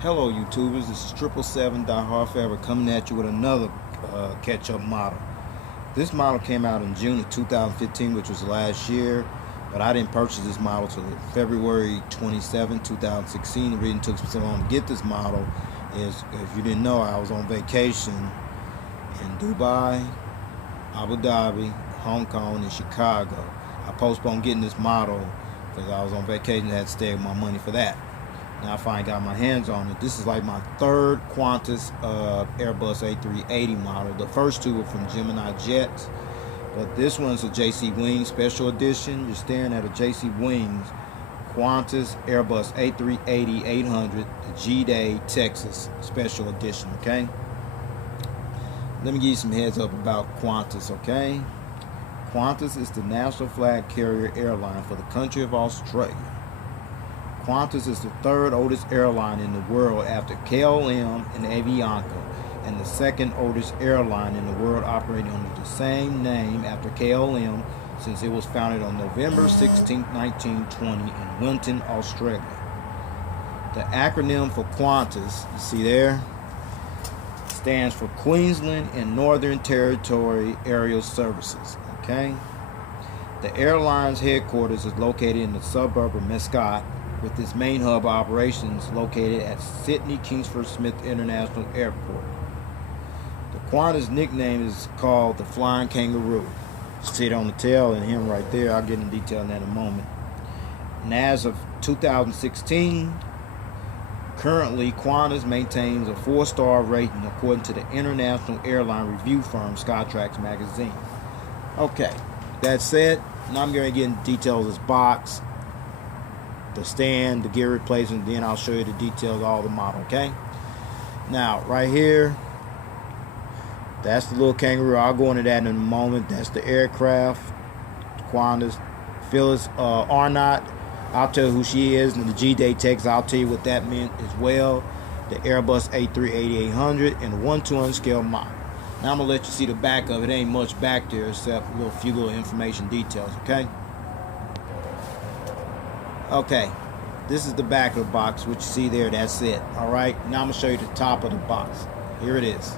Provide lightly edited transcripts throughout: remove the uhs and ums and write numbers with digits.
Hello YouTubers, this is 777 Die Hard Forever coming at you with another catch-up model. This model came out in June of 2015, which was last year, but I didn't purchase this model till February 27, 2016. The reason it took me so long to get this model is, if you didn't know, I was on vacation in Dubai, Abu Dhabi, Hong Kong, and Chicago. I postponed getting this model because I was on vacation and had to stay with my money for that. Now I finally got my hands on it. This is like my third Qantas Airbus A380 model. The first two were from Gemini Jets, but this one's a JC Wings Special Edition. You're staring at a JC Wings Qantas Airbus A380-800, the G-Day Texas Special Edition, okay? Let me give you some heads up about Qantas, okay? Qantas is the national flag carrier airline for the country of Australia. Qantas is the third oldest airline in the world after KLM and Avianca, and the second oldest airline in the world operating under the same name after KLM, since it was founded on November 16, 1920 in Winton, Australia. The acronym for Qantas, you see there, stands for Queensland and Northern Territory Aerial Services, okay? The airline's headquarters is located in the suburb of Mascot, with its main hub operations located at Sydney Kingsford Smith International Airport. The Qantas nickname is called the Flying Kangaroo. See it on the tail and him right there. I'll get in detail in that in a moment. And as of 2016, currently Qantas maintains a 4-star rating according to the international airline review firm Skytrax magazine. Okay, that said, now I'm going to get into details of this box, the stand, the gear replacement, then I'll show you the details of all the model, okay? Now, right here, that's the little kangaroo. I'll go into that in a moment. That's the aircraft, Qantas. Phyllis Arnott, I'll tell you who she is, and the G-Day Texas, I'll tell you what that meant as well. The Airbus A380-800 and the 1/200 scale model. Now I'm going to let you see the back of it. Ain't much back there except a few little information details, okay? Okay, this is the back of the box. What you see there, that's it. All right, now I'm gonna show you the top of the box. Here it is.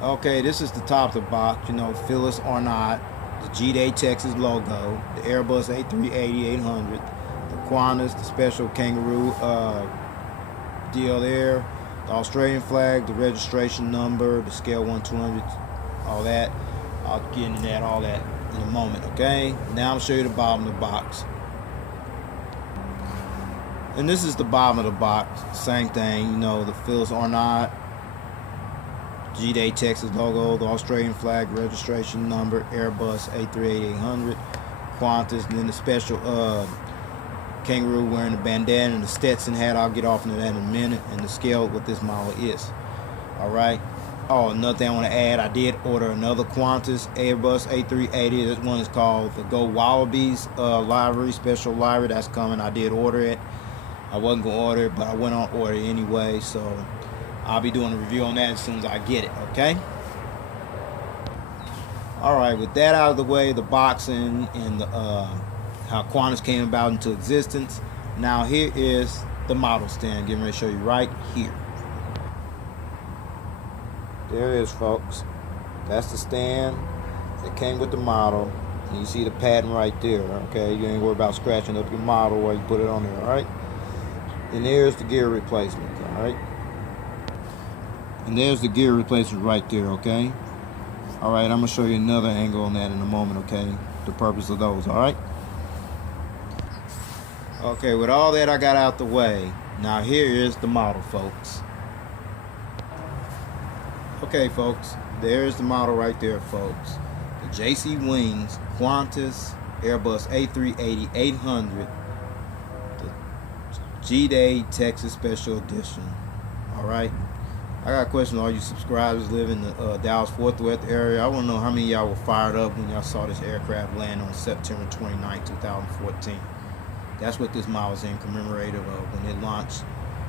Okay, this is the top of the box. You know, Phyllis Arnott, the G-Day Texas logo, the Airbus A380-800, the Qantas, the special kangaroo deal there, the Australian flag, the registration number, the scale 1/200, all that. I'll get into that, all that in a moment, okay? Now I'll show you the bottom of the box. And this is the bottom of the box. Same thing, you know, the Phyllis Arnott, G-Day Texas logo, the Australian flag, registration number, Airbus A380-800, Qantas, and then the special kangaroo wearing the bandana and the Stetson hat. I'll get off into that in a minute, and the scale what this model is. All right. Oh, another thing I want to add, I did order another Qantas Airbus A380. This one is called the Go Wallabies livery, special livery. That's coming. I did order it. I wasn't going to order it, but I went on order anyway. So I'll be doing a review on that as soon as I get it, okay? All right, with that out of the way, the boxing and the, how Qantas came about into existence. Now here is the model stand. Getting ready to show you right here. There it is, folks. That's the stand that came with the model. And you see the pattern right there, okay? You ain't worried about scratching up your model while you put it on there, all right? And there's the gear replacement, all right? And there's the gear replacement right there, okay? All right, I'm going to show you another angle on that in a moment, okay? The purpose of those, all right? Okay, with all that I got out the way, now here is the model, folks. Okay, folks, there's the model right there, folks. The JC Wings Qantas Airbus A380-800, the G-Day Texas Special Edition. All right. I got a question. All you subscribers live in the Dallas-Fort Worth area. I want to know how many of y'all were fired up when y'all saw this aircraft land on September 29, 2014. That's what this model is in commemorative of when it launched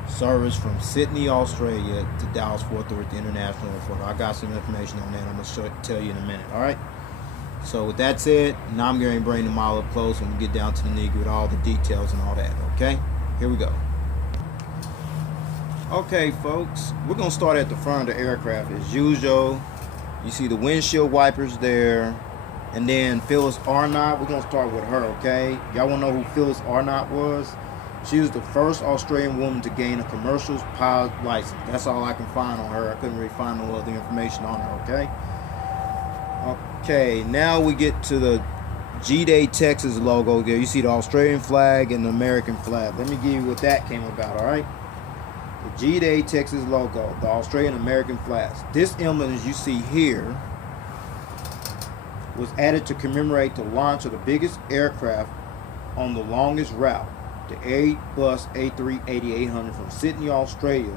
service from Sydney, Australia to Dallas-Fort Worth International Airport. I got some information on that. I'm going to tell you in a minute. All right. So with that said, now I'm going to bring the model up close and we get down to the nitty with all the details and all that. Okay. Here we go. Okay, folks, we're gonna start at the front of the aircraft as usual. You see the windshield wipers there, and then Phyllis Arnott. We're gonna start with her, okay? Y'all wanna know who Phyllis Arnott was? She was the first Australian woman to gain a commercial pilot license. That's all I can find on her. I couldn't really find no other information on her, okay? Okay, now we get to the G-Day Texas logo there. You see the Australian flag and the American flag. Let me give you what that came about, all right? The G-Day Texas logo, the Australian American flags. This emblem, as you see here, was added to commemorate the launch of the biggest aircraft on the longest route, the Airbus A380-800 from Sydney, Australia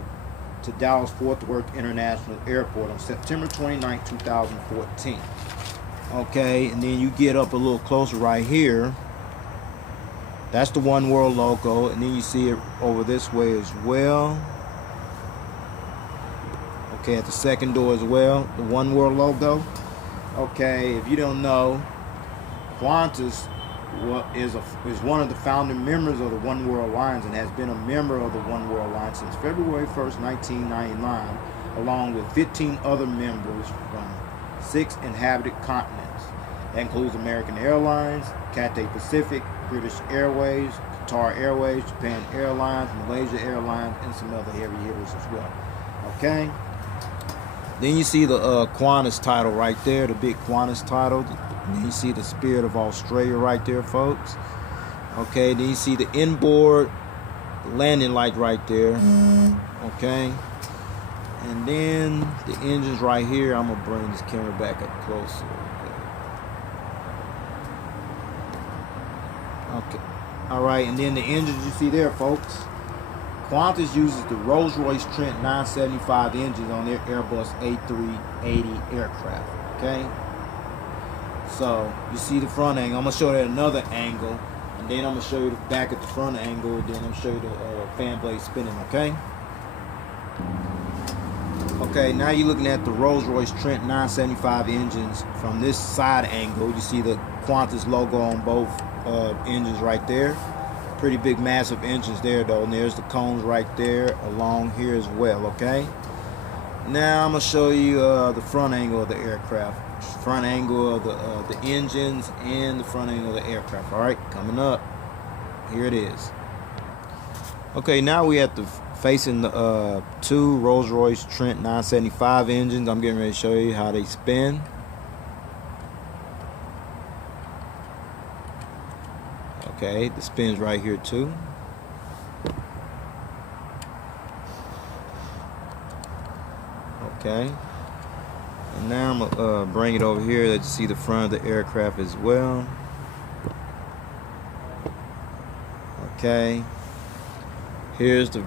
to Dallas Fort Worth International Airport on September 29, 2014. Okay, and then you get up a little closer right here. That's the One World logo, and then you see it over this way as well. Okay, at the second door as well, the One World logo. Okay, if you don't know, Qantas is one of the founding members of the One World Alliance and has been a member of the One World Alliance since February 1st, 1999, along with 15 other members from 6 inhabited continents. That includes American Airlines, Cathay Pacific, British Airways, Qatar Airways, Japan Airlines, Malaysia Airlines, and some other heavy hitters as well. Okay. Then you see the Qantas title right there, the big Qantas title. And then you see the Spirit of Australia right there, folks. Okay, then you see the inboard landing light right there. Okay. And then the engines right here. I'm going to bring this camera back up closer. Okay. Alright, and then the engines you see there, folks. Qantas uses the Rolls-Royce Trent 975 engines on their Airbus A380 aircraft. Okay. So you see the front angle. I'm gonna show you another angle, and then I'm gonna show you the back at the front angle. Then I'm gonna show you the fan blade spinning. Okay. Okay. Now you're looking at the Rolls-Royce Trent 975 engines from this side angle. You see the Qantas logo on both engines right there. Pretty big, massive engines there, though. And there's the cones right there along here as well. Okay. Now I'm gonna show you the front angle of the aircraft. Front angle of the engines and the front angle of the aircraft. All right, coming up. Here it is. Okay, now we have to facing the two Rolls-Royce Trent 975 engines. I'm getting ready to show you how they spin. Okay, the spin's right here too. Okay. And now I'm gonna bring it over here that you see the front of the aircraft as well. Okay. Here's the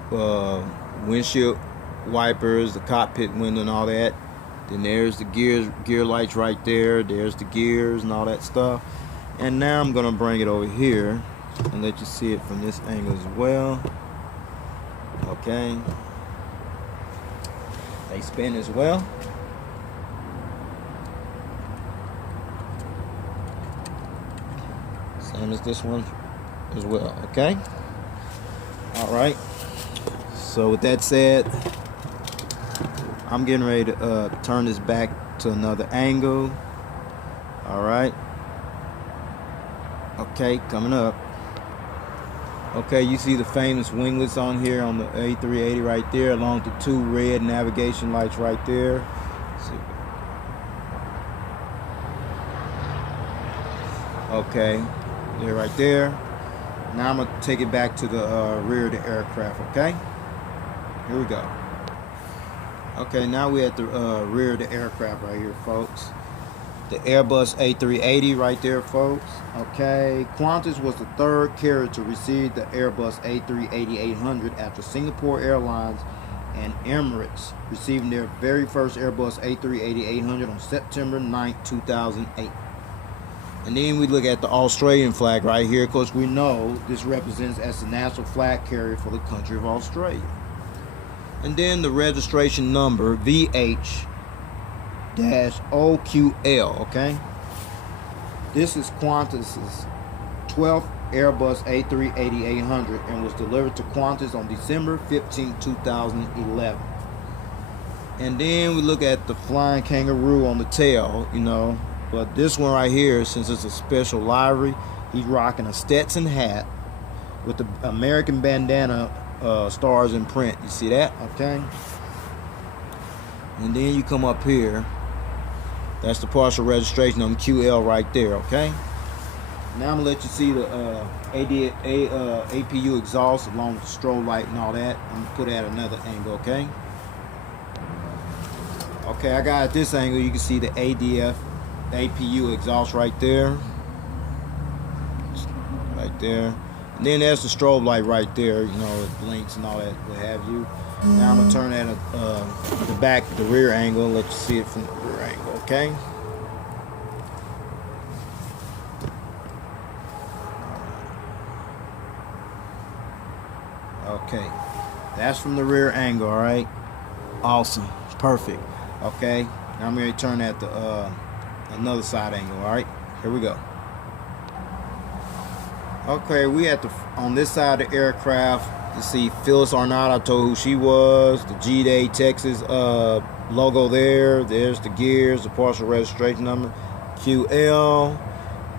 windshield wipers, the cockpit window and all that. Then there's the gear lights right there. There's the gears and all that stuff. And now I'm gonna bring it over here and let you see it from this angle as well. Okay. They spin as well. Same as this one as well. Okay. All right. So with that said, I'm getting ready to turn this back to another angle. All right. Okay, coming up. Okay, you see the famous winglets on here on the A380 right there, along with the two red navigation lights right there. Okay, they're right there. Now I'm gonna take it back to the rear of the aircraft. Okay, here we go. Okay, now we're at the rear of the aircraft right here, folks. The Airbus A380 right there, folks. Okay, Qantas was the third carrier to receive the Airbus A380-800 after Singapore Airlines and Emirates receiving their very first Airbus A380-800 on September 9, 2008. And then we look at the Australian flag right here, because we know this represents as the national flag carrier for the country of Australia. And then the registration number, VH-OQL, okay? This is Qantas's 12th Airbus A380-800 and was delivered to Qantas on December 15, 2011. And then we look at the flying kangaroo on the tail, you know. But this one right here, since it's a special livery, he's rocking a Stetson hat with the American bandana stars in print. You see that? Okay. And then you come up here. That's the partial registration on QL right there. Okay. Now I'm gonna let you see the APU exhaust along with the strobe light and all that. I'm gonna put it at another angle. Okay. Okay, I got at this angle. You can see the APU exhaust right there. Right there. And then there's the strobe light right there, you know, it blinks and all that, what have you. Now I'm gonna turn that the rear angle, let you see it from the rear angle, okay? Okay, that's from the rear angle, all right? Awesome, perfect. Okay, now I'm gonna turn that to another side angle, all right? Here we go. Okay, we at on this side of the aircraft. You see Phyllis Arnott, I told who she was. The G-Day Texas logo there. There's the gears, the partial registration number, QL,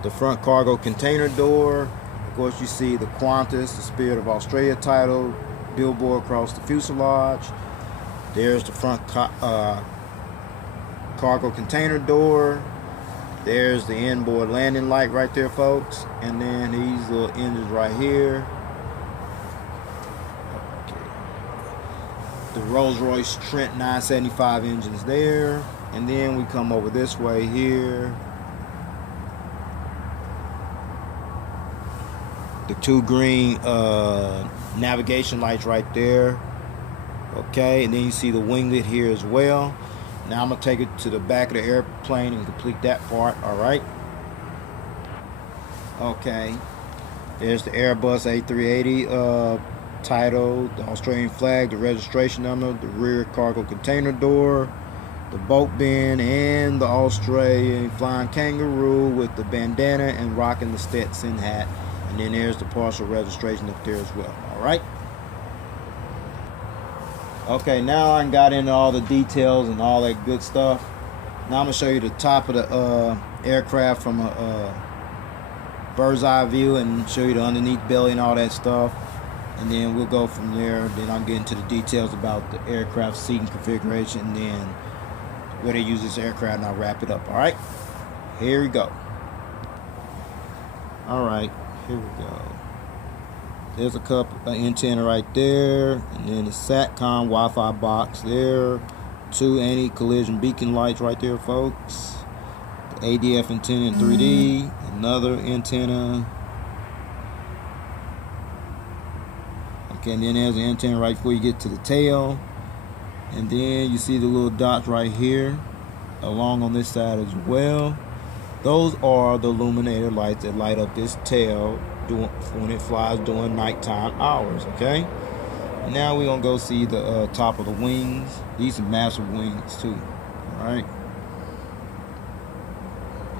the front cargo container door. Of course, you see the Qantas, the Spirit of Australia title, billboard across the fuselage. There's the front cargo container door. There's the inboard landing light right there, folks. And then these little engines right here. Okay. The Rolls-Royce Trent 975 engines there. And then we come over this way here. The two green navigation lights right there. Okay, and then you see the winglet here as well. Now I'm going to take it to the back of the airplane and complete that part, all right? Okay, there's the Airbus A380 title, the Australian flag, the registration number, the rear cargo container door, the boat bin, and the Australian flying kangaroo with the bandana and rocking the Stetson hat. And then there's the partial registration up there as well, all right? Okay, now I got into all the details and all that good stuff. Now I'm gonna show you the top of the aircraft from a bird's eye view and show you the underneath belly and all that stuff. And then we'll go from there. Then I'll get into the details about the aircraft seating configuration and then where they use this aircraft, and I'll wrap it up. All right, here we go. All right, here we go. There's a couple antenna right there, and then the SATCOM Wi-Fi box there. Two anti-collision beacon lights right there, folks. The ADF antenna in 3D. Another antenna. Okay, and then there's an antenna right before you get to the tail. And then you see the little dots right here, along on this side as well. Those are the illuminator lights that light up this tail when it flies during nighttime hours, okay? Now we're gonna go see the top of the wings. These are massive wings too, all right?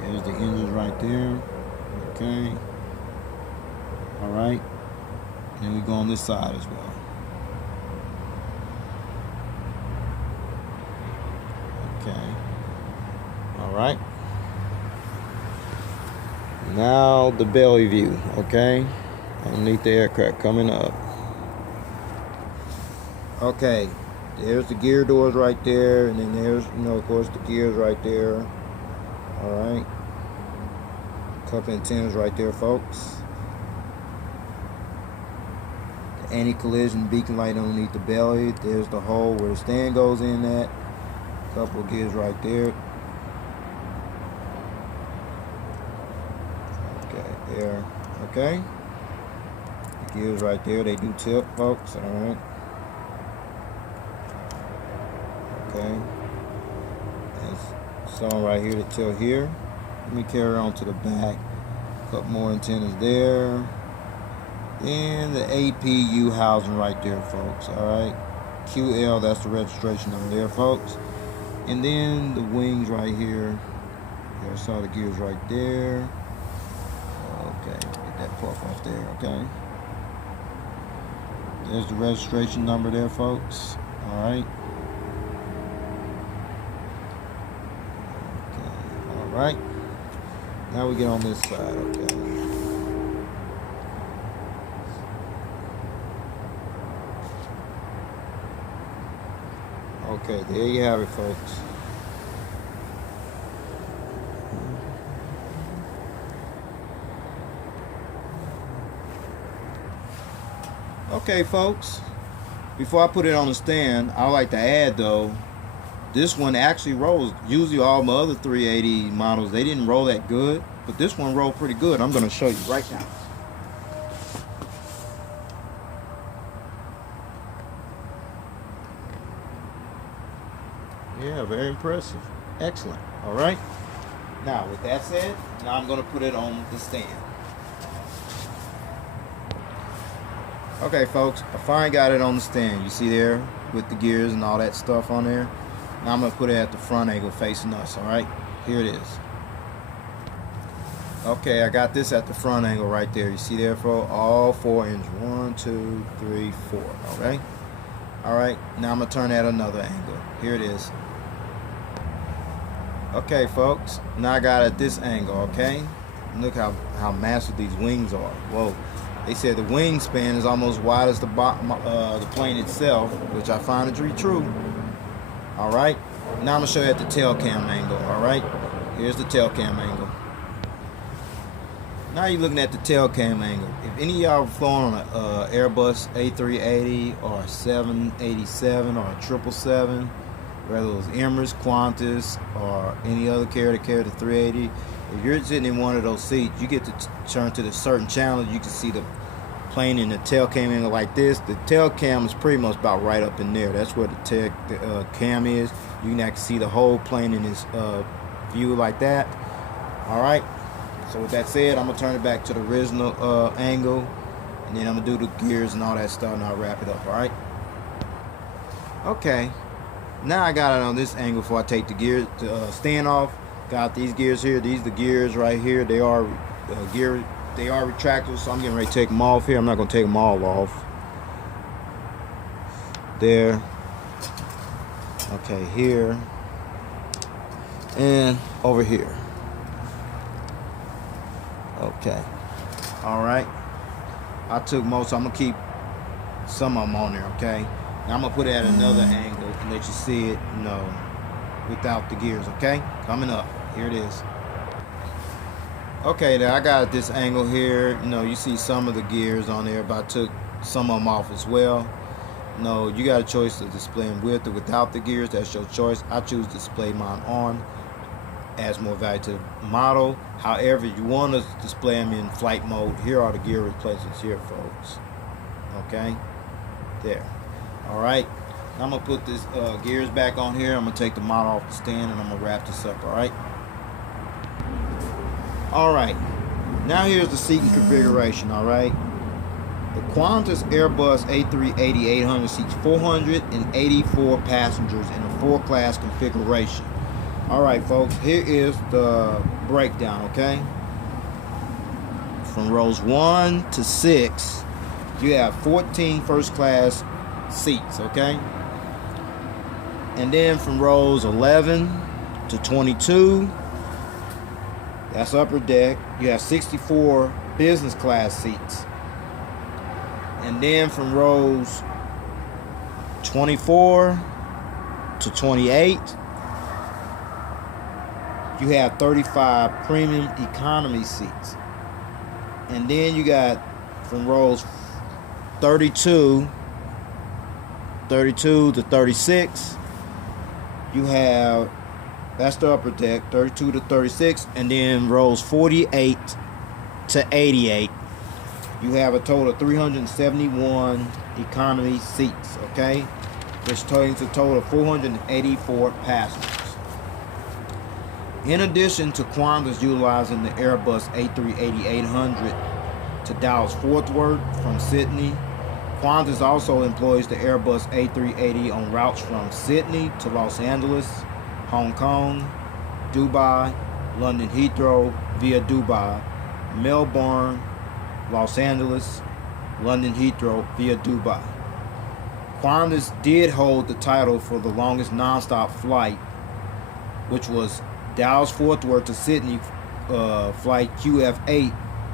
There's the engines right there, okay? All right, and we go on this side as well. Okay, all right. Now the belly view, okay? Underneath the aircraft coming up. Okay, there's the gear doors right there, and then there's, you know, of course, the gears right there. All right. Couple antennas right there, folks. The anti-collision beacon light underneath the belly. There's the hole where the stand goes in at. Couple of gears right there. There, okay. The gears right there, they do tip, folks. All right. Okay. There's some right here to tilt here. Let me carry on to the back. A couple more antennas there. And the APU housing right there, folks. All right. QL, that's the registration number there, folks. And then the wings right here. There's all the gears right there. Okay, get that puff off there, okay? There's the registration number there, folks. Alright. Okay, alright. Now we get on this side, okay? Okay, there you have it, folks. Okay, folks, before I put it on the stand, I like to add though, this one actually rolls. Usually all my other 380 models, they didn't roll that good, but this one rolled pretty good. I'm going to show you right now. Yeah, very impressive. Excellent. All right. Now, with that said, now I'm going to put it on the stand. Okay, folks, I finally got it on the stand. You see there with the gears and all that stuff on there. Now I'm going to put it at the front angle facing us. All right. Here it is. Okay, I got this at the front angle right there. You see there, for all 4 engines. 1, 2, 3, 4. Okay. All right. Now I'm going to turn at another angle. Here it is. Okay, folks, now I got it at this angle, okay? Look how massive these wings are. Whoa. They said the wingspan is almost wide as the plane itself, which I find to be true. All right. Now I'm going to show you at the tail cam angle, all right? Here's the tail cam angle. Now you're looking at the tail cam angle. If any of y'all are flying on an Airbus A380 or 787 or a 777, whether it was Emirates, Qantas, or any other carrier to carry the 380, if you're sitting in one of those seats, you get to turn to the certain channel. You can see the plane in the tail cam angle like this. The tail cam is pretty much about right up in there. That's where the cam is. You can actually see the whole plane in this view like that. All right. So with that said, I'm gonna turn it back to the original angle, and then I'm gonna do the gears and all that stuff, and I'll wrap it up. All right. Okay. Now I got it on this angle before I take the gear stand off. Got these gears here. These are the gears right here. They are They are retractable, so I'm getting ready to take them off here. I'm not going to take them all off. There. Okay, here. And over here. Okay. Alright. I took most. I'm going to keep some of them on there, okay? Now I'm going to put it at another angle to let you see it, you know, without the gears, okay? Coming up. Here it is. Okay, now I got this angle here. You know, you see some of the gears on there, but I took some of them off as well. No, you got a choice to display them with or without the gears. That's your choice. I choose to display mine on. Adds more value to the model. However, you want to display them in flight mode. Here are the gear replacements here, folks. Okay, there. All right. Now I'm gonna put this gears back on here. I'm gonna take the model off the stand and I'm gonna wrap this up. All right. All right. Now here's the seating configuration. All right. The Qantas Airbus A380-800 seats 484 passengers in a 4-class configuration. All right, folks. Here is the breakdown. Okay. From rows 1 to 6, you have 14 first-class seats. Okay. And then from rows 11 to 22, that's upper deck, you have 64 business class seats. And then from rows 24 to 28, you have 35 premium economy seats. And then you got from rows 32 to 36, you have, that's the upper deck, 32 to 36, and then rows 48 to 88, you have a total of 371 economy seats, okay? Which totals a total of 484 passengers. In addition to Qantas utilizing the Airbus A380-800 to Dallas-Fort Worth from Sydney, Qantas also employs the Airbus A380 on routes from Sydney to Los Angeles, Hong Kong, Dubai, London Heathrow via Dubai, Melbourne, Los Angeles, London Heathrow via Dubai. Qantas did hold the title for the longest non-stop flight, which was Dallas-Fort Worth to Sydney flight QF8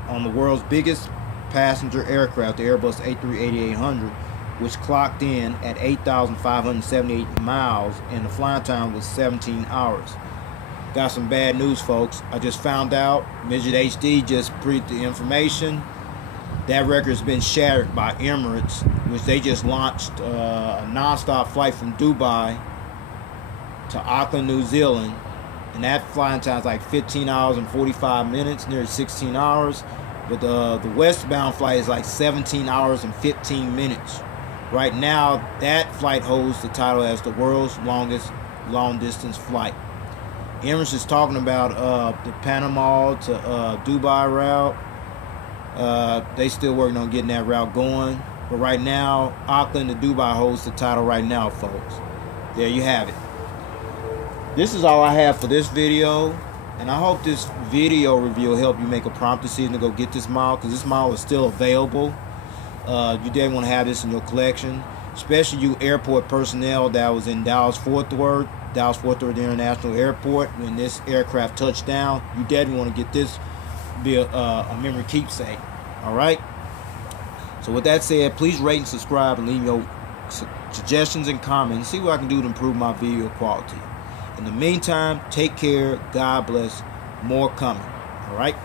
on the world's biggest passenger aircraft, the Airbus A380-800, which clocked in at 8,578 miles, and the flying time was 17 hours. Got some bad news, folks. I just found out, Midget HD just briefed the information. That record has been shattered by Emirates, which they just launched a non-stop flight from Dubai to Auckland, New Zealand. And that flying time is like 15 hours and 45 minutes, nearly 16 hours. But the westbound flight is like 17 hours and 15 minutes. Right now, that flight holds the title as the world's longest long-distance flight. Emirates is talking about the Panama to Dubai route. They still working on getting that route going. But right now, Auckland to Dubai holds the title right now, folks. There you have it. This is all I have for this video. And I hope this video review will help you make a prompt decision to go get this model, because this model is still available. You definitely want to have this in your collection, especially you airport personnel that was in Dallas-Fort Worth International Airport when this aircraft touched down. You definitely want to get this, be a memory keepsake. All right. So with that said, please rate and subscribe and leave your suggestions and comments. See what I can do to improve my video quality. In the meantime, take care. God bless. More coming. All right.